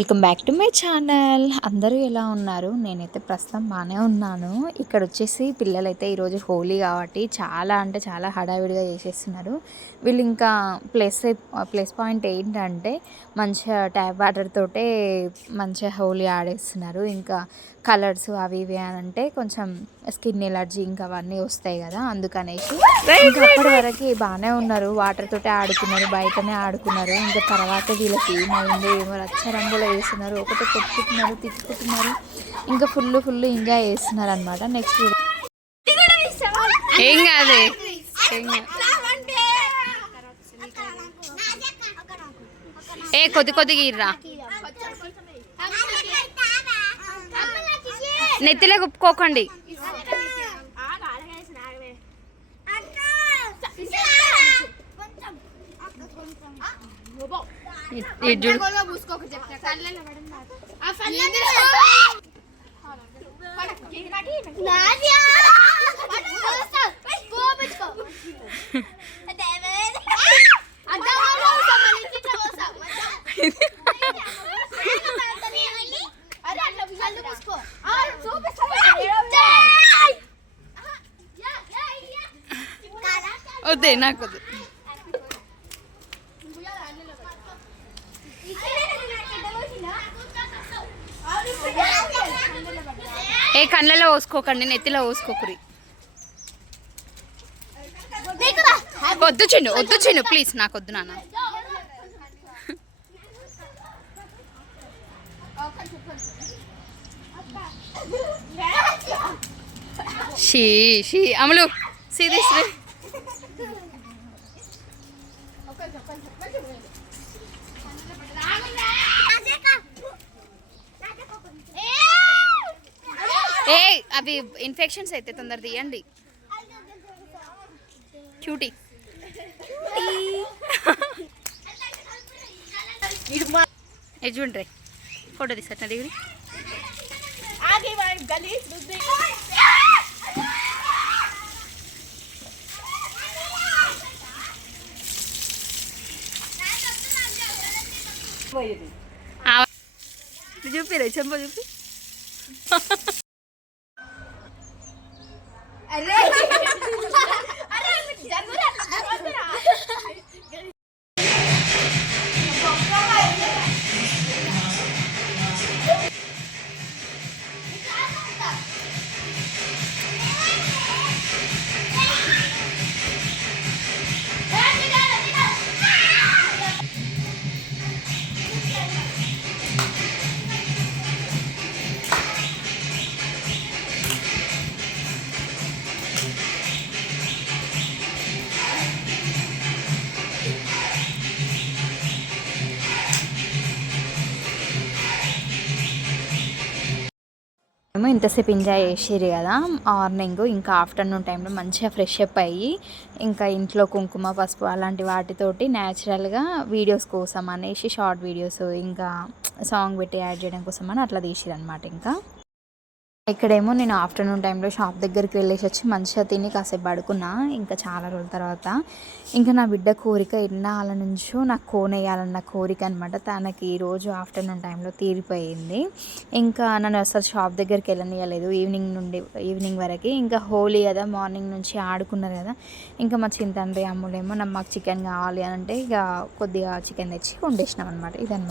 Welcome back to my channel. అందరూ ఎలా ఉన్నారు? నేనైతే ప్రస్తుతం బాగానే ఉన్నాను. ఇక్కడ వచ్చేసి పిల్లలైతే ఈరోజు హోలీ కాబట్టి చాలా అంటే చాలా హడావిడిగా చేసేస్తున్నారు. వీళ్ళు ఇంకా ప్లస్ పాయింట్ ఏంటంటే మంచిగా ట్యాప్ వాటర్ తోటే మంచిగా హోలీ ఆడేస్తున్నారు. ఇంకా కలర్స్ అవి ఇవి అని అంటే కొంచెం స్కిన్ ఎలర్జీ ఇంకా అవన్నీ వస్తాయి కదా, అందుకనేసి ఇంకా అప్పటి వరకు బాగానే ఉన్నారు. వాటర్ తోటే ఆడుకున్నారు, బయటనే ఆడుకున్నారు. ఇంకా తర్వాత వీళ్ళకి ఏమైంది ఏమో రచ్చ రంగులో వేస్తున్నారు, ఒకటి కొట్టుకుంటున్నారు, తిట్టుకుంటున్నారు, ఇంకా ఫుల్ ఎంజాయ్ చేస్తున్నారు అనమాట. నెక్స్ట్ ఏం కాదు కొద్దిగా ఇర్రా, నెత్తిలో కుప్పుకోకండి. వద్దే నాకు వద్దు. కళ్ళలో పోసుకోకండి, నెత్తిలో పోసుకోకురి. వద్దు చిన్ను ప్లీజ్, నాకు వద్దు నాన్న. షీ అమలు సీరియస్. అవి ఇన్ఫెక్షన్స్ అయితే తొందర తీయండి. క్యూటీ చూడండి, ఫోటో తీసా దిగుడి. చూపిరే చెంప చూపి. ఇంతసేపు ఎంజాయ్ చేసిర్రు కదా మార్నింగ్. ఇంకా ఆఫ్టర్నూన్ టైంలో మంచిగా ఫ్రెష్ అప్ అయ్యి ఇంకా ఇంట్లో కుంకుమ పసుపు అలాంటి వాటితోటి న్యాచురల్గా వీడియోస్ కోసం అనేసి షార్ట్ వీడియోస్ ఇంకా సాంగ్ పెట్టి యాడ్ చేయడం కోసం అని అట్లా తీసిరు అనమాట. ఇంకా ఇక్కడేమో నేను ఆఫ్టర్నూన్ టైంలో షాప్ దగ్గరికి వెళ్ళేసి వచ్చి మంచిగా తిని కాసేపు పడుకున్నా. ఇంకా చాలా రోజుల తర్వాత ఇంకా నా బిడ్డ కోరిక ఎన్నాళ్ళ నుంచో నాకు కోన్ వేయాలన్న కోరిక అనమాట. తనకి ఈరోజు ఆఫ్టర్నూన్ టైంలో తీరిపోయింది. ఇంకా నన్ను అసలు షాప్ దగ్గరికి వెళ్ళనియలేదు ఈవినింగ్ వరకు. ఇంకా హోలీ కదా, మార్నింగ్ నుంచి ఆడుకున్నారు కదా. ఇంకా మా చింతండ్రి అమ్ములేమో మాకు చికెన్ కావాలి అని అంటే ఇక కొద్దిగా చికెన్ తెచ్చి వండేసినాం అనమాట. ఇదన్నమాట.